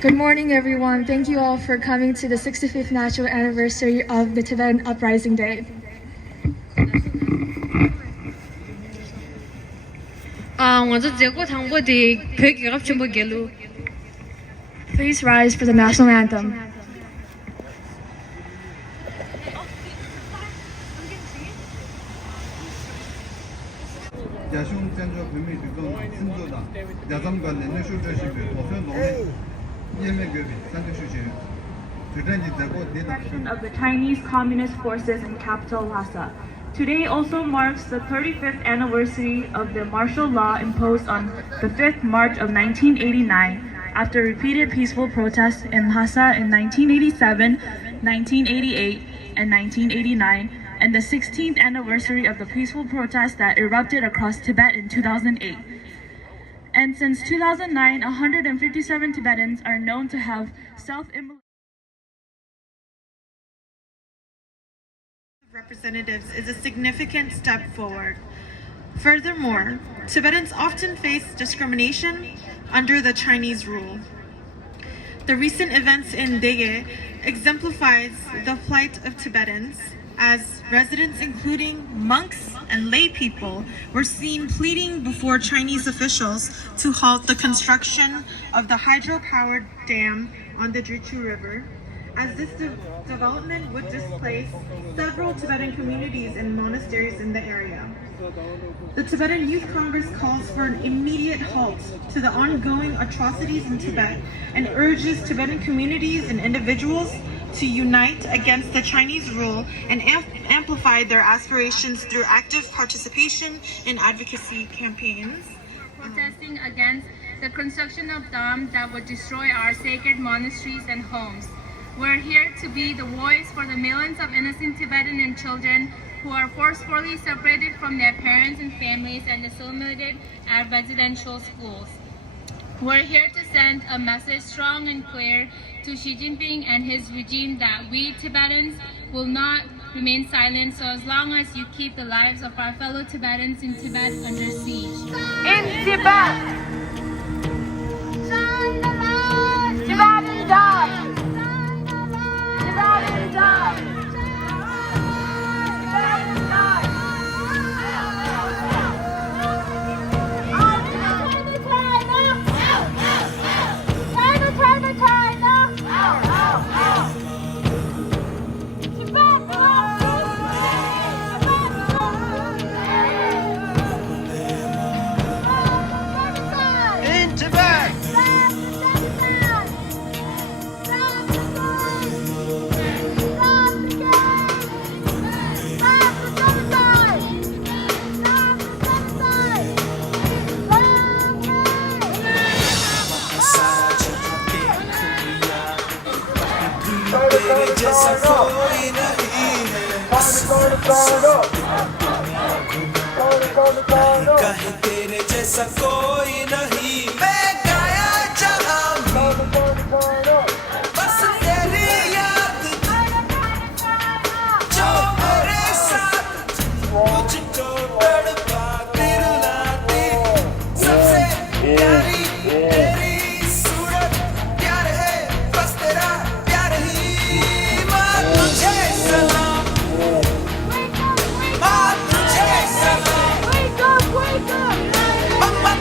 Good morning, everyone. Thank you all for coming to the 65th National Anniversary of the Tibetan Uprising Day. Please rise for the national anthem. Of the Chinese Communist forces in capital Lhasa. Today also marks the 35th anniversary of the martial law imposed on the 5th March of 1989 after repeated peaceful protests in Lhasa in 1987, 1988, and 1989, and the 16th anniversary of the peaceful protests that erupted across Tibet in 2008. And since 2009, 157 Tibetans are known to have self-immolated. Representatives is a significant step forward. Furthermore, Tibetans often face discrimination under the Chinese rule. The recent events in Dege exemplifies the plight of Tibetans, as residents, including monks and lay people, were seen pleading before Chinese officials to halt the construction of the hydro-powered dam on the Drichu River, as this development would displace several Tibetan communities and monasteries in the area. The Tibetan Youth Congress calls for an immediate halt to the ongoing atrocities in Tibet and urges Tibetan communities and individuals to unite against the Chinese rule and amplify their aspirations through active participation in advocacy campaigns. Protesting against the construction of dams that would destroy our sacred monasteries and homes. We're here to be the voice for the millions of innocent Tibetan and children who are forcefully separated from their parents and families and assimilated at residential schools. We're here to send a message strong and clear to Xi Jinping and his regime that we Tibetans will not remain silent so as long as you keep the lives of our fellow Tibetans in Tibet under siege. In Tibet! Tibetan die! Tibetan die! कहीं तेरे जैसा कोई नहीं मैं गाया जहां बस तेरी याद जो मेरे साथ मुझको तड़पा दिलाती सबसे प्यारी तेरी सूरत प्यार है बस तेरा प्यार ही माँ तुझे सलाम माँ तुझे सलाम Mama